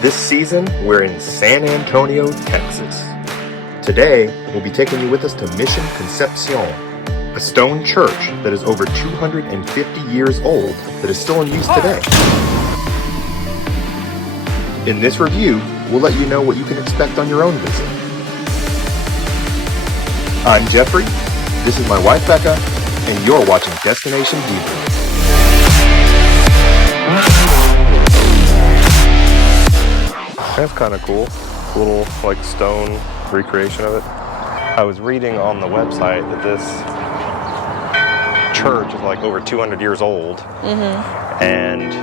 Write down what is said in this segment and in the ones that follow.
This season, we're in San Antonio, Texas. Today, we'll be taking you with us to Mission Concepcion, a stone church that is over 250 years old that is still in use today. In this review, we'll let you know what you can expect on your own visit. I'm Jeffrey, this is my wife Becca, and you're watching Destination Hebrew. That's kind of cool. Little like stone recreation of it. I was reading on the website that this church is like over 200 years old. And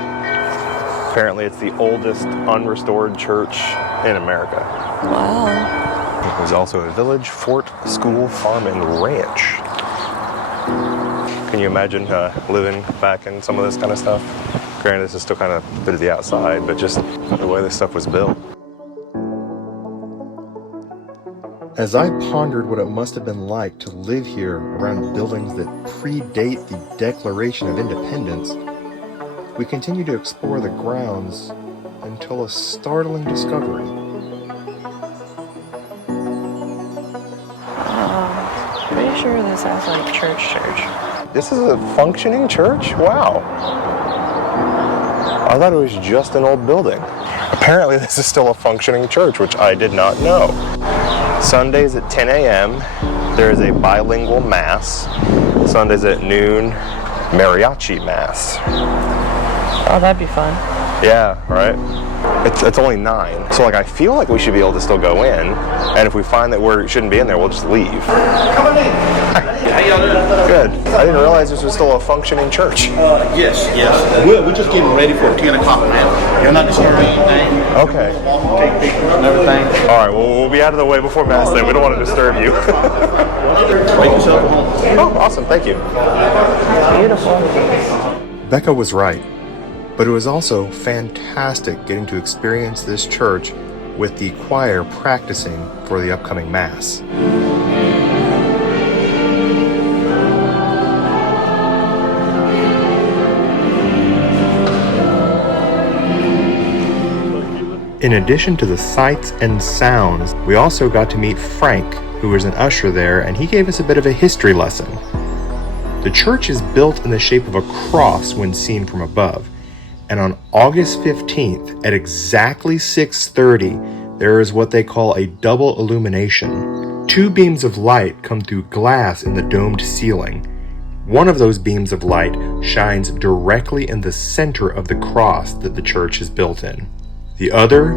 apparently it's the oldest unrestored church in America. Wow. There's also a village, fort, school, farm, and ranch. Can you imagine living back in some of this kind of stuff? Granted, this is still kind of a bit of the outside, but just the way this stuff was built. As I pondered what it must have been like to live here around buildings that predate the Declaration of Independence, we continue to explore the grounds until a startling discovery. Pretty sure this sounds like church. This is a functioning church? Wow. I thought it was just an old building. Apparently this is still a functioning church, which I did not know. Sundays at 10 a.m. there is a bilingual mass. Sundays at noon, mariachi mass. Oh, that'd be fun. Yeah, right? It's only 9. So like I feel like we should be able to still go in, and if we find that we shouldn't be in there, we'll just leave. Come on in. How y'all doing? Good. I didn't realize this was still a functioning church. Yes. We're just getting ready for 10 o'clock now. You're not disturbing anything. Okay. Take pictures and everything. All right, well, we'll be out of the way before Mass then. We don't want to disturb you. Make yourself at home. Oh, awesome. Thank you. Beautiful. Becca was right, but it was also fantastic getting to experience this church with the choir practicing for the upcoming Mass. In addition to the sights and sounds, we also got to meet Frank, who was an usher there, and he gave us a bit of a history lesson. The church is built in the shape of a cross when seen from above, and on August 15th at exactly 6:30, there is what they call a double illumination. 2 beams of light come through glass in the domed ceiling. One of those beams of light shines directly in the center of the cross that the church is built in. The other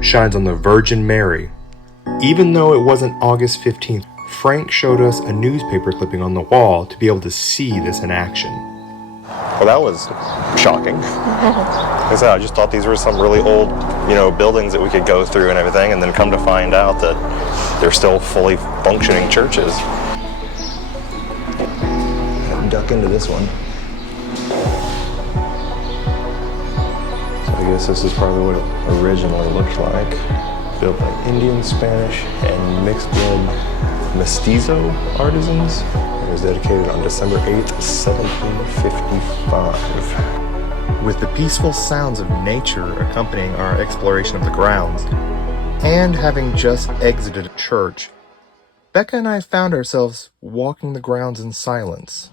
shines on the Virgin Mary. Even though it wasn't August 15th, Frank showed us a newspaper clipping on the wall to be able to see this in action. Well, that was shocking. I just thought these were some really old, buildings that we could go through and everything, and then come to find out that they're still fully functioning churches. Duck into this one. I guess this is probably what it originally looked like. Built by Indian, Spanish, and mixed blood mestizo artisans. It was dedicated on December 8th, 1755. With the peaceful sounds of nature accompanying our exploration of the grounds, and having just exited a church, Becca and I found ourselves walking the grounds in silence.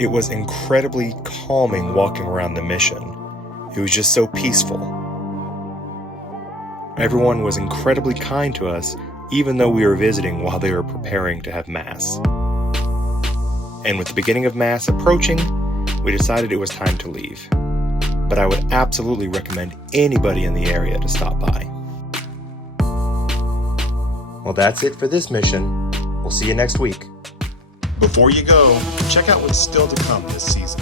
It was incredibly calming walking around the mission. It was just so peaceful. Everyone was incredibly kind to us, even though we were visiting while they were preparing to have Mass. And with the beginning of Mass approaching, we decided it was time to leave. But I would absolutely recommend anybody in the area to stop by. Well, that's it for this mission. We'll see you next week. Before you go, check out what's still to come this season.